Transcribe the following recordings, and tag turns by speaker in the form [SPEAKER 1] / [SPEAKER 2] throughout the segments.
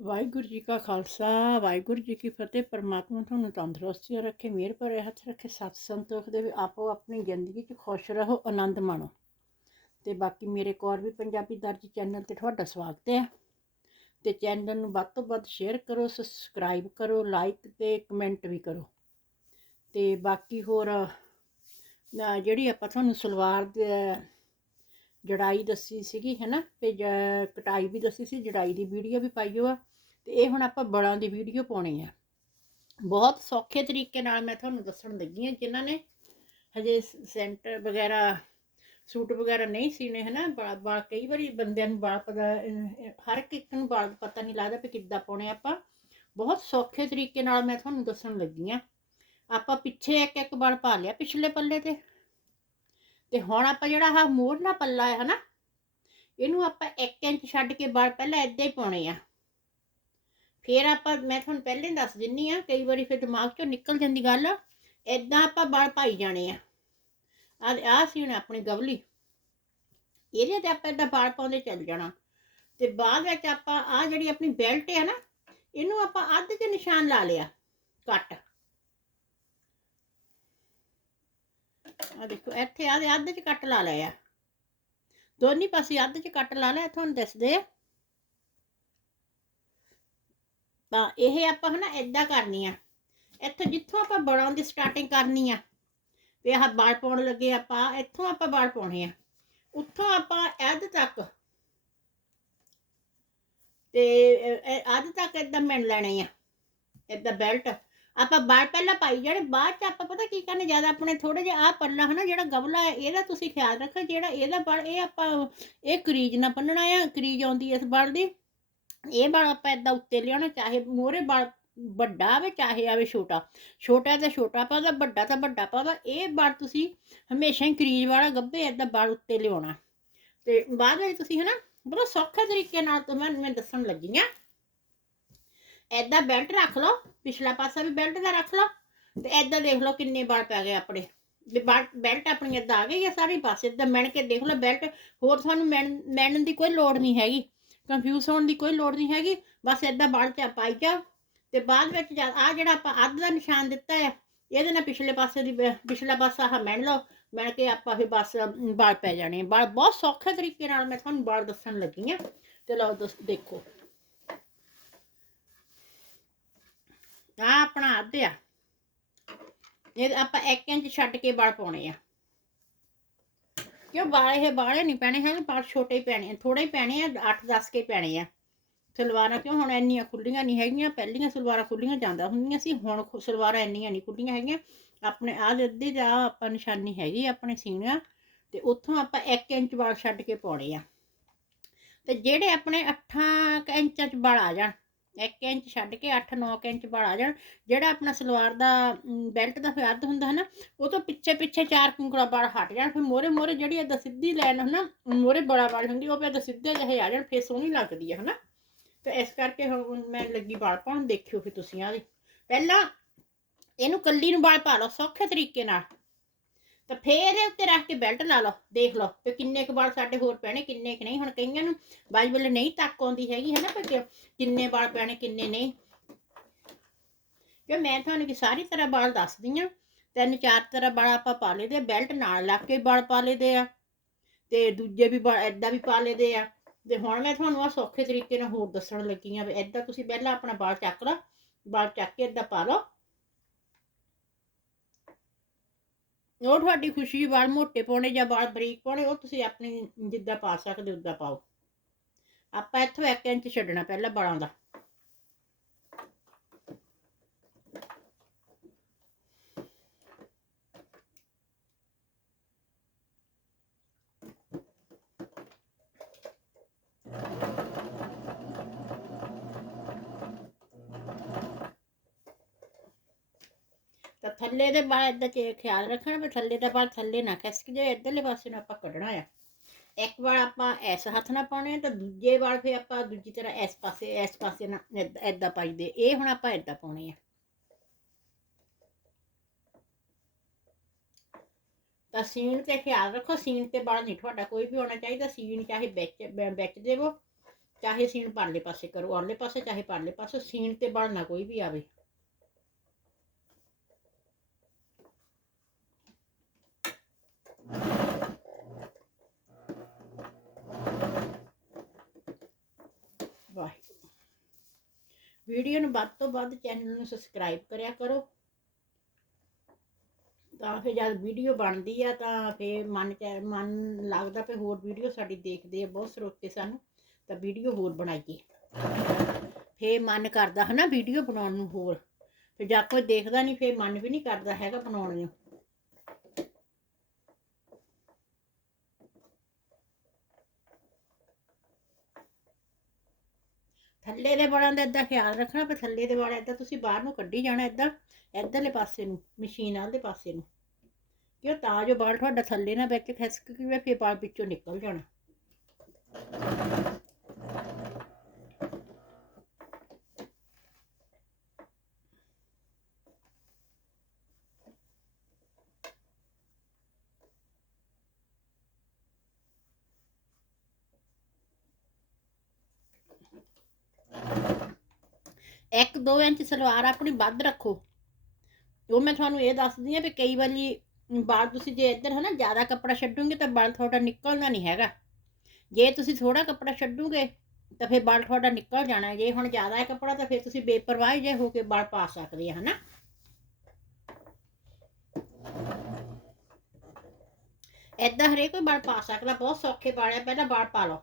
[SPEAKER 1] ਵਾਹਿਗੁਰੂ ਜੀ ਕਾ ਖਾਲਸਾ, ਵਾਹਿਗੁਰੂ ਜੀ ਕੀ ਫਤਿਹ। ਪਰਮਾਤਮਾ ਤੁਹਾਨੂੰ ਤੰਦਰੁਸਤੀ ਰੱਖੇ, ਮਿਹਰ ਭਰੇ ਹੱਥ ਰੱਖੇ ਸਤ ਸੰਤੋਖ ਦੇ ਆਪੋ ਆਪਣੀ ਜ਼ਿੰਦਗੀ 'ਚ ਖੁਸ਼ ਰਹੋ, ਆਨੰਦ ਮਾਣੋ। ਤੇ ਬਾਕੀ ਮੇਰੇ ਕੋਰ ਵੀ ਪੰਜਾਬੀ ਦਰਜ ਚੈਨਲ ਤੇ ਤੁਹਾਡਾ ਸਵਾਗਤ ਹੈ। ਤੇ ਚੈਨਲ ਨੂੰ ਵੱਧ ਤੋਂ ਵੱਧ ਸ਼ੇਅਰ ਕਰੋ, ਸਬਸਕ੍ਰਾਈਬ ਕਰੋ, ਲਾਈਕ ਤੇ ਕਮੈਂਟ ਵੀ ਕਰੋ। ਤੇ ਬਾਕੀ ਹੋਰ ਜਿਹੜੀ ਆਪਾਂ ਤੁਹਾਨੂੰ ਸਲਵਾਰ ਦੇ ਜੜਾਈ ਦੱਸੀ ਸੀਗੀ, ਹੈ ਨਾ? ਤੇ ਜ- ਕਟਾਈ ਵੀ ਦੱਸੀ ਸੀ, ਜੜਾਈ ਦੀ ਵੀਡੀਓ ਵੀ ਪਾਈ ਹੋਆ ਤੇ ਇਹ ਹੁਣ ਆਪਾਂ ਬਲਾਂ ਦੀ ਵੀਡੀਓ ਪਾਉਣੀ ਆ। ਬਹੁਤ ਸੌਖੇ ਤਰੀਕੇ ਨਾਲ ਮੈਂ ਤੁਹਾਨੂੰ ਦੱਸਣ ਲੱਗੀ ਹਾਂ ਜਿਨ੍ਹਾਂ ਨੇ ਹਜੇ ਸੈਂਟਰ ਵਗੈਰਾ, ਸੂਟ ਵਗੈਰਾ ਨਹੀਂ ਸੀਨੇ ਹਨਾ? ਬਾ ਬਾ- ਕਈ ਵਾਰੀ ਬੰਦਿਆਂ ਨੂੰ ਬਾਲ ਪਤਾ ਹਰ ਇੱਕ ਇੱਕ ਨੂੰ ਬਾਲ ਪਤਾ ਨਹੀਂ ਲੱਗਦਾ ਵੀ ਕਿੱਦਾਂ ਪਾਉਣੇ ਆਪਾਂ। ਬਹੁਤ ਸੌਖੇ ਤਰੀਕੇ ਨਾਲ ਮੈਂ ਤੁਹਾਨੂੰ ਦੱਸਣ ਲੱਗੀ ਹਾਂ। ਆਪਾਂ ਪਿੱਛੇ ਇੱਕ ਇੱਕ ਬਾਲ ਪਾ ਲਿਆ ਪਿਛਲੇ ਪੱਲੇ ਤੇ। ਤੇ ਹੁਣ ਆਪਾਂ ਜਿਹੜਾ ਆਹ ਮੋੜਨਾ ਪੱਲਾ ਹੈ, ਹਨਾ? ਇਹਨੂੰ ਆਪਾਂ 1 ਇੰਚ ਛੱਡ ਕੇ ਬਾਲ ਪਹਿਲਾਂ ਇੱਦਾਂ ਹੀ ਪਾਉਣੇ ਆ। ਫਿਰ ਆਪਾਂ, ਮੈਂ ਤੁਹਾਨੂੰ ਪਹਿਲੇ ਦੱਸ ਦਿੰਨੀ ਆ, ਕਈ ਵਾਰੀ ਫਿਰ ਦਿਮਾਗ ਚੋਂ ਨਿਕਲ ਜਾਂਦੀ ਗੱਲ, ਏਦਾਂ ਆਪਾਂ ਬਾਲ ਪਾਈ ਜਾਣੇ ਆ। ਆ ਆ ਸੀ ਹੁਣ ਆਪਣੀ ਗਵਲੀ। ਇਹਦੇ ਤੇ ਆਪਾਂ ਏਦਾਂ ਬਾਲ ਪਾਉਂਦੇ ਚੱਲ ਜਾਣਾ। ਤੇ ਬਾਅਦ ਵਿੱਚ ਆਪਾਂ ਆ ਜਿਹੜੀ ਆਪਣੀ ਬੈਲਟ ਹੈ ਨਾ, ਇਹਨੂੰ ਆਪਾਂ ਅੱਧ ਤੇ ਨਿਸ਼ਾਨ ਲਾ ਲਿਆ ਕੱਟ ਆ ਦੇਖੋ, ਇੱਥੇ ਆ ਦੇ ਅੱਧ ਚ ਕੱਟ ਲਾ ਲਿਆ। ਦੋਨੀ ਪਾਸੇ ਅੱਧ ਚ ਕੱਟ ਲਾ ਲਿਆ ਤੁਹਾਨੂੰ ਦੱਸਦੇ ਆ। ਤਾਂ ਇਹ ਆਪਾਂ ਹਨਾ ਏਦਾਂ ਕਰਨੀ ਆ। ਇੱਥੋਂ ਜਿੱਥੋਂ ਆਪਾਂ ਬੜਾਂ ਦੀ ਸਟਾਰਟਿੰਗ ਕਰਨੀ ਆ ਤੇ ਆਹ ਬਾਲ ਪਾਉਣ ਲੱਗੇ ਆਪਾਂ, ਇੱਥੋਂ ਆਪਾਂ ਬਾਲ ਪਾਉਣੇ ਆ। ਉੱਥੋਂ ਆਪਾਂ ਅੱਧ ਤੱਕ ਤੇ ਅੱਧ ਤੱਕ ਏਦਾਂ ਮਿਣ ਲੈਣੇ ਆ, ਏਦਾਂ ਬੈਲਟ ਆਪਾਂ ਬਾਲ ਪਹਿਲਾਂ ਪਾਈ ਜਾਣੇ, ਬਾਅਦ ਚ ਆਪਾਂ ਪਤਾ ਕੀ ਕਰਨੇ ਜ਼ਿਆਦਾ ਆਪਣੇ ਥੋੜੇ ਜਿਹਾ ਆ ਪੱਲਾ ਹਨਾ, ਜਿਹੜਾ ਗਵਲਾ ਹੈ, ਇਹਦਾ ਤੁਸੀਂ ਖਿਆਲ ਰੱਖੋ ਜਿਹੜਾ ਇਹਦਾ ਬਲ ਇਹ ਆਪਾਂ, ਇਹ ਕਰੀਜ ਨਾ ਬੰਨਣਾ ਆ ਕਰੀਜ ਆਉਂਦੀ ਇਸ ਬਲ ਦੀ। ਇਹ ਬਲ ਆਪਾਂ ਏਦਾਂ ਉੱਤੇ ਲਿਆਉਣਾ, ਚਾਹੇ ਮੋਹਰੇ ਬਲ ਵੱਡਾ ਆਵੇ, ਚਾਹੇ ਆਵੇ ਛੋਟਾ। ਛੋਟਾ ਤਾਂ ਛੋਟਾ ਪਾਦਾ ਵੱਡਾ ਤਾਂ ਵੱਡਾ ਪਾਦਾ ਇਹ ਬਲ ਤੁਸੀਂ ਹਮੇਸ਼ਾ ਹੀ ਕਰੀਜ ਵਾਲਾ ਗੱਭੇ ਏਦਾਂ ਬਲ ਉੱਤੇ ਲਿਆਉਣਾ। ਤੇ ਬਾਅਦ ਵਿੱਚ ਤੁਸੀਂ ਹਨਾ, ਬਹੁਤ ਸੌਖੇ ਤਰੀਕੇ ਨਾਲ ਤੋਂ ਮੈਂ ਦੱਸਣ ਲੱਗੀ ਆ ਏਦਾਂ ਬੈਲਟ ਰੱਖ ਲਓ, ਪਿਛਲਾ ਪਾਸਾ ਵੀ ਬੈਲਟ ਦਾ ਰੱਖ ਲਓ, ਤੇ ਏਦਾਂ ਦੇਖ ਲਓ ਕਿੰਨੇ ਬਾਲ ਪੈ ਗਏ ਆਪਣੇ। ਵੀ ਬੈਲਟ ਆਪਣੀ ਏਦਾਂ ਆ ਗਈ ਹੈ ਸਾਰੇ ਪਾਸੇ, ਏਦਾਂ ਮਿਣ ਕੇ ਦੇਖ ਲਓ ਬੈਲਟ ਹੋਰ ਤੁਹਾਨੂੰ ਮਿਣ, ਮਿਣਨ ਦੀ ਕੋਈ ਲੋੜ ਨਹੀਂ ਹੈਗੀ। ਕੰਫਿਊਜ਼ ਹੋਣ ਦੀ ਕੋਈ ਲੋੜ ਨਹੀਂ ਹੈਗੀ। ਬਸ ਏਦਾਂ ਬਾਲ ਚ ਪਾਈ ਜਾਓ ਤੇ ਬਾਅਦ ਵਿੱਚ ਆ ਜਿਹੜਾ ਆਪਾਂ ਅੱਧ ਦਾ ਨਿਸ਼ਾਨ ਦਿੱਤਾ ਹੈ ਇਹਦੇ ਨਾਲ ਪਿਛਲੇ ਪਾਸੇ ਦੀ ਬ- ਪਿਛਲਾ ਪਾਸਾ ਆਹ ਮਿਣ ਲਓ। ਮਿਣ ਕੇ ਆਪਾਂ ਫਿਰ ਬਸ ਅਮ, ਬਾਲ ਪੈ ਜਾਣੇ ਆ। ਬਾਲ ਬਹੁਤ ਸੌਖੇ ਤਰੀਕੇ ਨਾਲ ਮੈਂ ਤੁਹਾਨੂੰ ਬਾਲ ਦੱਸਣ ਲੱਗੀ ਆ। ਤੇ ਲਓ ਦੋਸ- ਦੇਖੋ। ਆ ਆਪਣਾ ਅੱਧ ਆ। ਇਹ ਆਪਾਂ 1 ਇੰਚ ਛੱਡ ਕੇ ਵਾਲ ਪਾਉਣੇ ਆ। ਕਿਉਂ ਵਾਲ ਇਹ ਬਾਲੇ ਨਹੀਂ ਪੈਣੇ ਹੈ ਪਰ ਛੋਟੇ ਹੀ ਪੈਣੇ ਆ ਥੋੜੇ ਹੀ ਪੈਣੇ ਆ 8-10 ਕੇ ਪੈਣੇ ਆ। ਸਲਵਾਰਾਂ ਕਿਉਂ ਹੁਣ ਇੰਨੀਆਂ ਖੁੱਲੀਆਂ ਨਹੀਂ ਹੈਗੀਆਂ, ਪਹਿਲੀਆਂ ਸਲਵਾਰਾਂ ਖੁੱਲੀਆਂ ਜਾਂਦਾ ਹੁੰਦੀਆਂ ਸੀ, ਹੁਣ ਸਲਵਾਰਾਂ ਇੰਨੀਆਂ ਨਹੀਂ ਖੁੱਲੀਆਂ ਹੈਗੀਆਂ। ਆਪਣੇ ਆਹ ਦੇ ਅੱਧੇ ਦਾ ਆਪਾਂ ਨਿਸ਼ਾਨੀ ਹੈਗੀ ਆਪਣੇ ਸੀਨਿਆਂ ਤੇ ਉੱਥੋਂ ਆਪਾਂ 1 ਇੰਚ ਵਾਲ ਛੱਡ ਕੇ ਪਾਉਣੇ ਆ। ਤੇ ਜਿਹੜੇ ਆਪਣੇ 8 ਇੰਚਾਂ ਚ ਵਾਲ ਆ ਜਾਣ 1 ਇੰਚ ਛੱਡ ਕੇ 8-9 ਇੰਚ ਵਾਲ ਆ ਜਾਣ ਜਿਹੜਾ ਆਪਣਾ ਸਲਵਾਰ ਦਾ ਬੈਲਟ ਦਾ ਫਿਰ ਅੱਧ ਹੁੰਦਾ ਹੈ ਨਾ ਉਹ ਤੋਂ ਪਿੱਛੇ ਪਿੱਛੇ ਚਾਰ ਕੁੰਕੜਾ ਵਾਲ ਹਟ ਜਾਣ, ਫਿਰ ਮੋਰੇ ਮੋਰੇ ਜਿਹੜੀ ਏਦਾਂ ਸਿੱਧੀ ਲਾਈਨ ਹੈ ਨਾ ਮੋਰੇ ਬੜਾ ਵਾਲ ਹੁੰਦੀ, ਉਹ ਫਿਰ ਏਦਾਂ ਸਿੱਧੇ ਜਿਹੇ ਆ ਜਾਣ, ਫੇਰ ਸੋਹਣੀ ਲੱਗਦੀ ਹੈ ਹਨਾ। ਤੇ ਇਸ ਕਰਕੇ ਹੁਣ ਮੈਂ ਲੱਗੀ ਵਾਲ ਪਾਉਣ, ਦੇਖਿਓ ਫਿਰ ਤੁਸੀਂ ਆਹ ਪਹਿਲਾਂ ਇਹਨੂੰ ਕੱਲੀ ਨੂੰ ਵਾਲ ਪਾ ਲਓ, ਸੌਖੇ ਤਰੀਕੇ ਨਾਲ। ਤਾਂ ਫੇਰ ਇਹਦੇ ਉੱਤੇ ਰੱਖ ਕੇ ਬੈਲਟ ਲਾ ਲਓ, ਦੇਖ ਲਓ ਕਿ ਕਿੰਨੇ ਕੁ ਵਾਲ ਸਾਡੇ ਹੋਰ ਪੈਣੇ, ਕਿੰਨੇ ਕੁ ਨਹੀਂ। ਹੁਣ ਕਈਆਂ ਨੂੰ ਬਾਈ ਵੇਲੇ ਨਹੀਂ ਤੱਕ ਆਉਂਦੀ ਹੈਗੀ ਹੈ ਨਾ ਕਿ ਕਿੰਨੇ ਵਾਲ ਪੈਣੇ, ਕਿੰਨੇ ਨਹੀਂ। ਕਿ ਮੈਂ ਤੁਹਾਨੂੰ ਕਿ ਸਾਰੀ ਤਰ੍ਹਾਂ ਵਾਲ ਦੱਸਦੀ ਆ। ਤਿੰਨ ਚਾਰ ਤਰ੍ਹਾਂ ਵਾਲ ਆਪਾਂ ਪਾ ਲਏ ਦੇ ਬੈਲਟ ਨਾਲ ਲਾ ਕੇ ਵਾਲ ਪਾ ਲਏ ਆ। ਤੇ ਦੂਜੇ ਵੀ ਵਾਲ, ਏਦਾਂ ਵੀ ਪਾ ਲਏ ਆ। ਤੇ ਹੁਣ ਮੈਂ ਤੁਹਾਨੂੰ ਆ ਸੌਖੇ ਤਰੀਕੇ ਨਾਲ ਹੋਰ ਦੱਸਣ ਲੱਗੀ ਆ ਵੀ ਏਦਾਂ ਤੁਸੀਂ ਪਹਿਲਾਂ ਆਪਣਾ ਵਾਲ ਚੱਕ ਲਓ, ਵਾਲ ਚੱਕ ਕੇ ਏਦਾਂ ਪਾ ਲਓ। ਉਹ ਤੁਹਾਡੀ ਖੁਸ਼ੀ ਵਾਲ ਮੋਟੇ ਪਾਉਣੇ ਜਾਂ ਵਾਲ ਬਰੀਕ ਪਾਉਣੇ, ਉਹ ਤੁਸੀਂ ਆਪਣੀ ਜਿੱਦਾਂ ਪਾ ਸਕਦੇ, ਉਦਾਂ ਪਾਓ। ਆਪਾਂ ਇੱਥੋਂ 1 ਇੰਚ ਛੱਡਣਾ ਪਹਿਲਾਂ ਵਾਲਾਂ ਦਾ। ਥੱਲੇ ਦੇ ਵਾਲ ਏਦਾਂ ਚ ਖਿਆਲ ਰੱਖਣਾ ਵੀ ਥੱਲੇ ਦਾ ਵਾਲ ਥੱਲੇ ਨਾ ਖਿਸਕ ਜਾਏ ਇੱਧਰਲੇ ਪਾਸੇ ਨੂੰ ਆਪਾਂ ਕੱਢਣਾ ਆ ਇੱਕ ਵਾਲ ਆਪਾਂ ਇਸ ਹੱਥ ਨਾਲ ਪਾਉਣੇ ਆ ਤਾਂ ਦੂਜੇ ਵਾਲ ਫੇ ਆਪਾਂ ਦੂਜੀ ਤਰ੍ਹਾਂ ਇਸ ਪਾਸੇ ਇਸ ਪਾਸੇ ਨਾਲ ਏਦਾਂ- ਏਦਾਂ ਪਾਈਦੇ ਇਹ ਹੁਣ ਆਪਾਂ ਏਦਾਂ ਪਾਉਣੇ ਆ ਤਾਂ ਸੀਨ ਤੇ ਖਿਆਲ ਰੱਖੋ ਸੀਨ ਤੇ ਵਾਲ ਨਹੀਂ ਤੁਹਾਡਾ ਕੋਈ ਵੀ ਹੋਣਾ ਚਾਹੀਦਾ ਸੀਨ ਚਾਹੇ ਵਿੱਚ ਵਿੱਚ ਦੇਵੋ ਚਾਹੇ ਸੀਨ ਪਰਲੇ ਪਾਸੇ ਕਰੋ ਔਰਲੇ ਪਾਸੇ ਚਾਹੇ ਪਰਲੇ ਪਾਸੇ ਸੀਨ ਤੇ ਬਲ ਨਾ ਕੋਈ ਵੀ ਆਵੇ ਵਾਹਿਗੁਰੂ ਵੀਡੀਓ ਨੂੰ ਵੱਧ ਤੋਂ ਵੱਧ ਚੈਨਲ ਨੂੰ ਸਬਸਕ੍ਰਾਈਬ ਕਰਿਆ ਕਰੋ। ਤਾਂ ਫਿਰ ਜਦ ਵੀਡੀਓ ਬਣਦੀ ਆ ਤਾਂ ਫਿਰ ਮਨ ਚ ਮਨ ਲੱਗਦਾ ਵੀ ਹੋਰ ਵੀਡੀਓ ਸਾਡੀ ਦੇਖਦੇ ਆ, ਬਹੁਤ ਸਰੋਤੇ ਸਾਨੂੰ, ਤਾਂ ਵੀਡੀਓ ਹੋਰ ਬਣਾਈਏ। ਫੇ ਮਨ ਕਰਦਾ ਹਨਾ ਵੀਡੀਓ ਬਣਾਉਣ ਨੂੰ ਹੋਰ। ਫਿਰ ਜਦ ਕੋਈ ਦੇਖਦਾ ਨਹੀਂ ਫੇ ਮਨ ਵੀ ਨਹੀਂ ਕਰਦਾ ਹੈਗਾ ਬਣਾਉਣ ਨੂੰ। ਥੱਲੇ ਦੇ ਵਾਲਾਂ ਦਾ ਏਦਾਂ ਖਿਆਲ ਰੱਖਣਾ ਪਰ ਥੱਲੇ ਦੇ ਵਾਲ ਏਦਾਂ ਤੁਸੀਂ ਬਾਹਰ ਨੂੰ ਕੱਢੀ ਜਾਣਾ ਏਦਾਂ ਇੱਧਰਲੇ ਪਾਸੇ ਨੂੰ, ਮਸ਼ੀਨ ਵਾਲੇ ਪਾਸੇ ਨੂੰ। ਕਿਉਂ ਤਾਂ ਜੋ ਵਾਲ ਤੁਹਾਡਾ ਥੱਲੇ ਨਾ ਬੈਠ ਕੇ ਖਿਸਕ ਕੇ ਫੇ ਵਾਲ ਵਿੱਚੋਂ ਨਿਕਲ ਜਾਣਾ। ਇੱਕ 2 ਇੰਚ ਸਲਵਾਰ ਆਪਣੀ ਵੱਧ ਰੱਖੋ। ਉਹ ਮੈਂ ਤੁਹਾਨੂੰ ਇਹ ਦੱਸਦੀ ਆ ਵੀ ਕਈ ਵਾਰੀ ਬਾਲ ਤੁਸੀਂ ਜੇ ਇੱਧਰ ਹੈ ਨਾ ਜ਼ਿਆਦਾ ਕੱਪੜਾ ਛੱਡੋਗੇ ਤਾਂ ਬਾਲ ਤੁਹਾਡਾ ਨਿਕਲਣਾ ਨਹੀਂ ਹੈਗਾ। ਜੇ ਤੁਸੀਂ ਥੋੜਾ ਕੱਪੜਾ ਛੱਡੋਗੇ ਤਾਂ ਫਿਰ ਬਲ ਤੁਹਾਡਾ ਨਿਕਲ ਜਾਣਾ। ਜੇ ਹੁਣ ਜ਼ਿਆਦਾ ਹੈ ਕੱਪੜਾ ਤਾਂ ਫਿਰ ਤੁਸੀਂ ਬੇਪਰਵਾਹ ਜੇ ਹੋ ਕੇ ਬਲ ਪਾ ਸਕਦੇ ਆ ਹਨਾ। ਏਦਾਂ ਹਰੇਕ ਕੋਈ ਬਾਲ ਪਾ ਸਕਦਾ, ਬਹੁਤ ਸੌਖੇ ਬਾਲ ਆ। ਪਹਿਲਾਂ ਬਾਲ ਪਾ ਲਓ।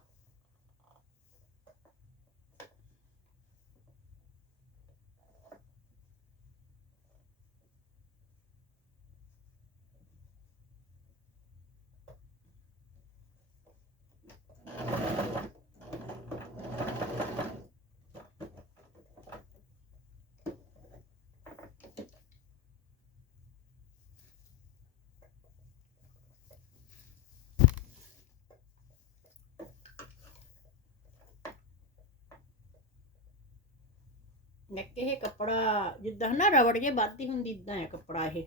[SPEAKER 1] ਇੱਕ ਇਹ ਕੱਪੜਾ, ਜਿੱਦਾਂ ਨਾ ਰਬੜ ਜੇ ਵੱਧਦੀ ਹੁੰਦੀ ਇਦਾਂ ਹੈ ਕੱਪੜਾ ਇਹ।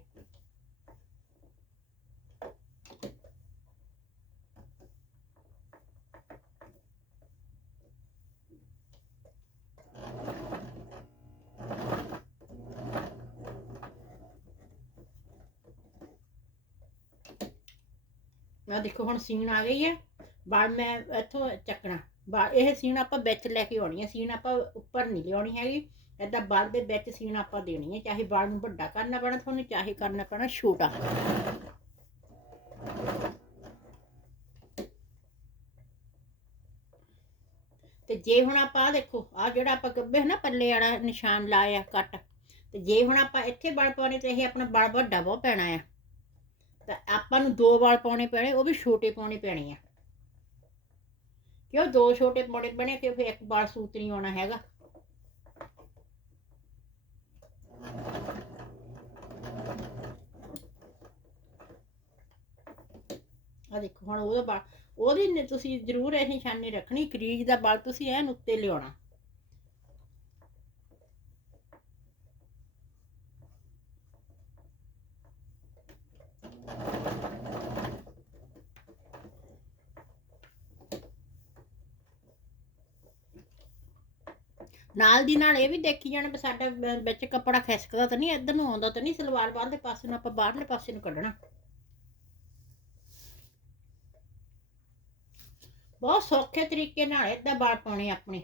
[SPEAKER 1] ਆ ਦੇਖੋ, ਹੁਣ ਸੀਨ ਆ ਗਈ ਹੈ ਬਾਅਦ ਮੈਂ ਇੱਥੋਂ ਚੱਕਣਾ। ਇਹ ਸੀਨ ਆਪਾਂ ਵਿੱਚ ਲੈ ਕੇ ਆਉਣੀ ਹੈ ਸੀਨ ਆਪਾਂ ਉੱਪਰ ਨਹੀਂ ਲਿਆਉਣੀ ਹੈਗੀ। ਏਦਾਂ ਬਲ ਦੇ ਵਿੱਚ ਸੀਨ ਆਪਾਂ ਦੇਣੀ ਹੈ, ਚਾਹੇ ਬਲ ਨੂੰ ਵੱਡਾ ਕਰਨਾ ਪੈਣਾ ਤੁਹਾਨੂੰ, ਚਾਹੇ ਕਰਨਾ ਪੈਣਾ ਛੋਟਾ। ਤੇ ਜੇ ਹੁਣ ਆਪਾਂ ਆ ਦੇਖੋ ਆ ਜਿਹੜਾ ਆਪਾਂ ਗੱਬੇ ਨਾ ਪੱਲੇ ਵਾਲਾ ਨਿਸ਼ਾਨ ਲਾਇਆ ਕੱਟ। ਤੇ ਜੇ ਹੁਣ ਆਪਾਂ ਇੱਥੇ ਬਲ ਪਾਉਣੇ ਤੇ ਇਹ ਆਪਣਾ ਬਲ ਵੱਡਾ ਬਹੁਤ ਪੈਣਾ ਆ। ਤਾਂ ਆਪਾਂ ਨੂੰ ਦੋ ਵਾਲ ਪਾਉਣੇ ਪੈਣੇ, ਉਹ ਵੀ ਛੋਟੇ ਪਾਉਣੇ ਪੈਣੇ ਆ। ਕਿਉਂ ਦੋ ਛੋਟੇ ਪਾਉਣੇ ਬਣੇ ਕਿ ਫਿਰ ਇੱਕ ਵਾਲ ਸੂਤ ਨਹੀਂ ਆਉਣਾ ਹੈਗਾ। ਆ ਦੇਖੋ, ਹੁਣ ਉਹਦਾ ਬਲ ਉਹਦੀ ਨੇ ਤੁਸੀਂ ਜ਼ਰੂਰ ਇਹ ਨਿਸ਼ਾਨੀ ਰੱਖਣੀ ਕਰੀਜ ਦਾ ਬਲ ਤੁਸੀਂ ਐਨ ਉੱਤੇ ਲਿਆਉਣਾ। ਨਾਲ ਦੀ ਨਾਲ ਇਹ ਵੀ ਦੇਖੀ ਜਾਣਾ ਵੀ ਸਾਡਾ ਵ- ਵਿੱਚ ਕੱਪੜਾ ਖਿਸਕਦਾ ਤਾਂ ਨਹੀਂ, ਇੱਧਰ ਨੂੰ ਆਉਂਦਾ ਤਾਂ ਨਹੀਂ, ਸਲਵਾਰ ਬਾਹਰਲੇ ਪਾਸੇ ਨੂੰ ਆਪਾਂ ਬਾਹਰਲੇ ਪਾਸੇ ਨੂੰ ਕੱਢਣਾ। ਬਹੁਤ ਸੌਖੇ ਤਰੀਕੇ ਨਾਲ ਏਦਾਂ ਬਾਲ ਪਾਉਣੇ ਆਪਣੇ।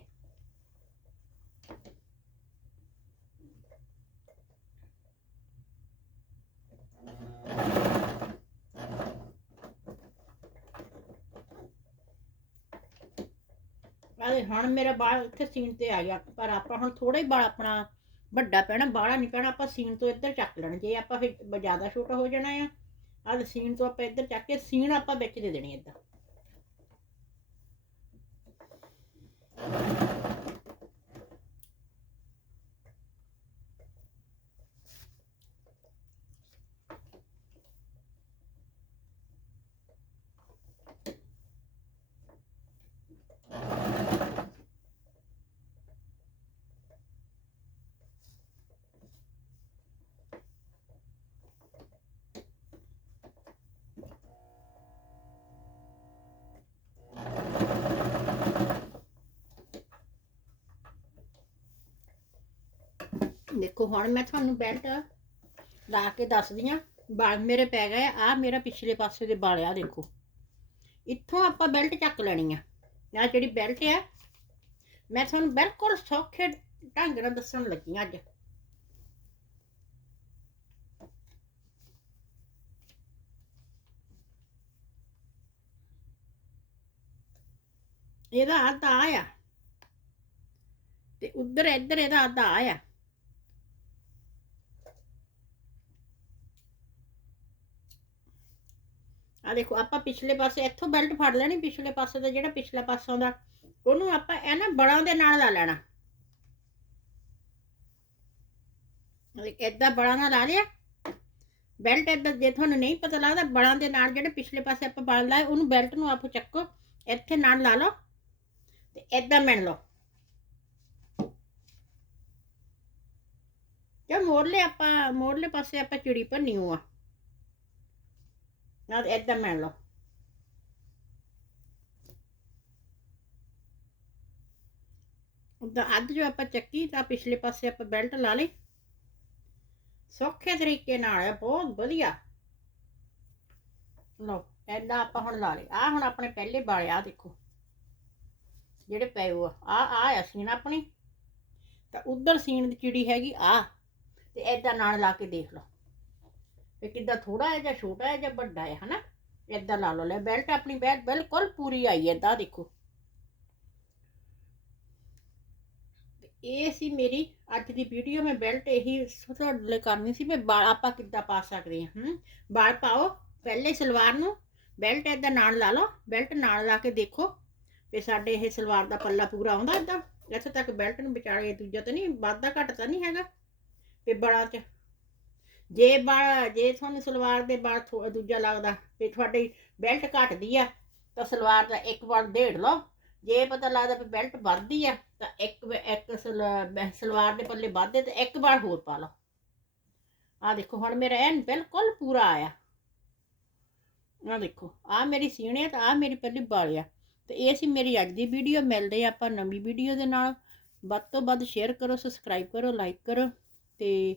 [SPEAKER 1] ਆਲੇ ਹੁਣ ਮੇਰਾ ਬਾਲ ਇੱਥੇ ਸੀਨ ਤੇ ਆ ਗਿਆ, ਪਰ ਆਪਾਂ ਹੁਣ ਥੋੜਾ ਹੀ ਬਾਲ ਆਪਣਾ ਵੱਡਾ ਪੈਣਾ, ਬਾਹਲਾ ਨਹੀਂ ਪੈਣਾ, ਆਪਾਂ ਸੀਨ ਤੋਂ ਇੱਧਰ ਚੱਕ ਲੈਣ, ਜੇ ਆਪਾਂ ਫਿਰ ਜ਼ਿਆਦਾ ਛੋਟਾ ਹੋ ਜਾਣਾ ਆ, ਆਹ ਸੀਨ ਤੋਂ ਆਪਾਂ ਇੱਧਰ ਚੱਕ ਕੇ ਸੀਨ ਆਪਾਂ ਵਿੱਚ ਦੇ ਦੇਣੀ ਏਦਾਂ ਦੇਖੋ ਹੁਣ ਮੈਂ ਤੁਹਾਨੂੰ ਬੈਲਟ ਲਾ ਕੇ ਦੱਸਦੀ ਆ ਵਾਲ ਮੇਰੇ ਪੈ ਗਏ ਆ ਮੇਰਾ ਪਿਛਲੇ ਪਾਸੇ ਦੇ ਵਾਲ ਆ ਦੇਖੋ। ਇੱਥੋਂ ਆਪਾਂ ਬੈਲਟ ਚੱਕ ਲੈਣੀ ਆ। ਆ ਜਿਹੜੀ ਬੈਲਟ ਆ, ਮੈਂ ਤੁਹਾਨੂੰ ਬਿਲਕੁਲ ਸੌਖੇ ਢੰਗ ਨਾਲ ਦੱਸਣ ਲੱਗੀ ਹਾਂ ਅੱਜ। ਇਹਦਾ ਅੱਧਾ ਆਇਆ ਤੇ ਉਧਰ ਇੱਧਰ ਇਹਦਾ ਅੱਧਾ ਆਇਆ ਆ ਦੇਖੋ, ਆਪਾਂ ਪਿਛਲੇ ਪਾਸੇ ਇੱਥੋਂ ਬੈਲਟ ਫੜ ਲੈਣੀ, ਪਿਛਲੇ ਪਾਸੇ ਦਾ ਜਿਹੜਾ ਪਿਛਲਾ ਪਾਸਾ ਦਾ ਉਹਨੂੰ ਆਪਾਂ ਇਹ ਨਾ ਬੜਾਂ ਦੇ ਨਾਲ ਲਾ ਲੈਣਾ। ਇਦਾਂ ਬੜਾਂ ਨਾਲ ਲਾ ਲਿਆ। ਬੈਲਟ ਇਦਾਂ ਜੇ ਤੁਹਾਨੂੰ ਨਹੀਂ ਪਤਾ ਲੱਗਦਾ, ਬੜਾਂ ਦੇ ਨਾਲ ਜਿਹੜੇ ਪਿਛਲੇ ਪਾਸੇ ਆਪਾਂ ਬਲ ਲਾਏ, ਉਹਨੂੰ ਬੈਲਟ ਨੂੰ ਆਪੋ ਚੱਕੋ, ਇੱਥੇ ਨਾਲ ਲਾ ਲਓ, ਤੇ ਇਦਾਂ ਮਿਣ ਲਓ। ਜੇ ਮੋਰਲੇ ਆਪਾਂ, ਮੋਰਲੇ ਪਾਸੇ ਆਪਾਂ ਚਿੜੀ ਭੰਨੀ ਹੋਆ। ਨਾ ਇਦਾਂ ਮਿਣ ਲਓ ਅੱਜ ਜੋ ਆਪਾਂ ਚੱਕੀ ਤਾਂ ਪਿਛਲੇ ਪਾਸੇ ਆਪਾਂ ਬੈਲਟ ਲਾ ਲਈ। ਸੌਖੇ ਤਰੀਕੇ ਨਾਲ ਹੈ, ਬਹੁਤ ਵਧੀਆ। ਲਓ ਐਡਾ ਆਪਾਂ ਹੁਣ ਲਾ ਲਈ ਆ ਹੁਣ ਆਪਣੇ ਪਹਿਲੇ ਵਾਲੇ ਆ ਦੇਖੋ। ਜਿਹੜੇ ਪਏ ਹੋ ਆ। ਆ ਆ ਸੀਨ ਆਪਣੀ। ਤਾਂ ਉਧਰ ਸੀਨ ਦੀ ਚਿੜੀ ਹੈਗੀ ਆ ਤੇ ਐਦਾਂ ਨਾਲ ਲਾ ਕੇ ਦੇਖ ਲਓ। ਵੀ ਕਿੱਦਾਂ ਥੋੜਾ ਹੈ ਜਾਂ ਛੋਟਾ ਹੈ ਜਾਂ ਵੱਡਾ ਹੈ, ਹਨਾ? ਐਦਾਂ ਲਾ ਲਓ, ਲੈ ਬੈਲਟ ਆਪਣੀ ਬੈਲਟ ਬਿਲਕੁਲ ਪੂਰੀ ਆਈ ਹੈ ਤਾਂ ਦੇਖੋ। ਇਹ ਸੀ ਮੇਰੀ ਅੱਜ ਦੀ ਵੀਡੀਓ ਮੈਂ ਬੈਲਟ ਇਹੀ ਤੁਹਾਡੇ ਲਈ ਕਰਨੀ ਸੀ ਵੀ ਬਾਲ ਆਪਾਂ ਕਿੱਦਾਂ ਪਾ ਸਕਦੇ ਹਾਂ, ਹੂੰ? ਬਾਲ ਪਾਓ, ਪਹਿਲੇ ਸਲਵਾਰ ਨੂੰ ਬੈਲਟ ਏਦਾਂ ਨਾਲ ਲਾ ਲਓ ਬੈਲਟ ਨਾਲ ਲਾ ਕੇ ਦੇਖੋ ਵੀ ਸਾਡੇ ਇਹ ਸਲਵਾਰ ਦਾ ਪੱਲਾ ਪੂਰਾ ਆਉਂਦਾ ਏਦਾਂ। ਇੱਥੇ ਤੱਕ ਬੈਲਟ ਨੂੰ ਵਿਚਾਲੇ ਦੂਜਾ ਤਾਂ ਨਹੀਂ, ਵੱਧਦਾ ਘੱਟ ਤਾਂ ਨਹੀਂ ਹੈਗਾ। ਤੇ ਬੜਾ ਚ ਜੇ ਬਾਲ ਜੇ ਤੁਹਾਨੂੰ ਸਲਵਾਰ ਦੇ ਬਾਲ ਥੋ- ਦੂਜਾ ਲੱਗਦਾ ਤੇ ਤੁਹਾਡੀ ਬੈਲਟ ਘਟਦੀ ਆ, ਤਾਂ ਸਲਵਾਰ ਦਾ ਇੱਕ ਵਾਰ ਡੇਢ ਲਓ। ਜੇ ਪਤਾ ਲੱਗਦਾ ਵੀ ਬੈਲਟ ਵੱਧਦੀ ਆ, ਤਾਂ ਇੱਕ ਇੱਕ ਸਲ- ਸਲਵਾਰ ਦੇ ਪੱਲੇ ਵੱਧਦੇ, ਤੇ ਇੱਕ ਵਾਰ ਹੋਰ ਪਾ ਲਓ। ਆ ਦੇਖੋ, ਹੁਣ ਮੇਰਾ ਐਨ ਬਿਲਕੁਲ ਪੂਰਾ ਆਇਆ। ਆ ਦੇਖੋ ਆ ਮੇਰੀ ਸੀਣੇ ਤਾਂ ਆ ਮੇਰੀ ਪਹਿਲੀ ਬਾਲ ਆ। ਤੇ ਇਹ ਸੀ ਮੇਰੀ ਅੱਜ ਦੀ ਵੀਡੀਓ ਮਿਲਦੇ ਆਪਾਂ ਨਵੀਂ ਵੀਡੀਓ ਦੇ ਨਾਲ। ਵੱਧ ਤੋਂ ਵੱਧ ਸ਼ੇਅਰ ਕਰੋ ਸਬਸਕ੍ਰਾਈਬ ਕਰੋ ਲਾਈਕ ਕਰੋ, ਤੇ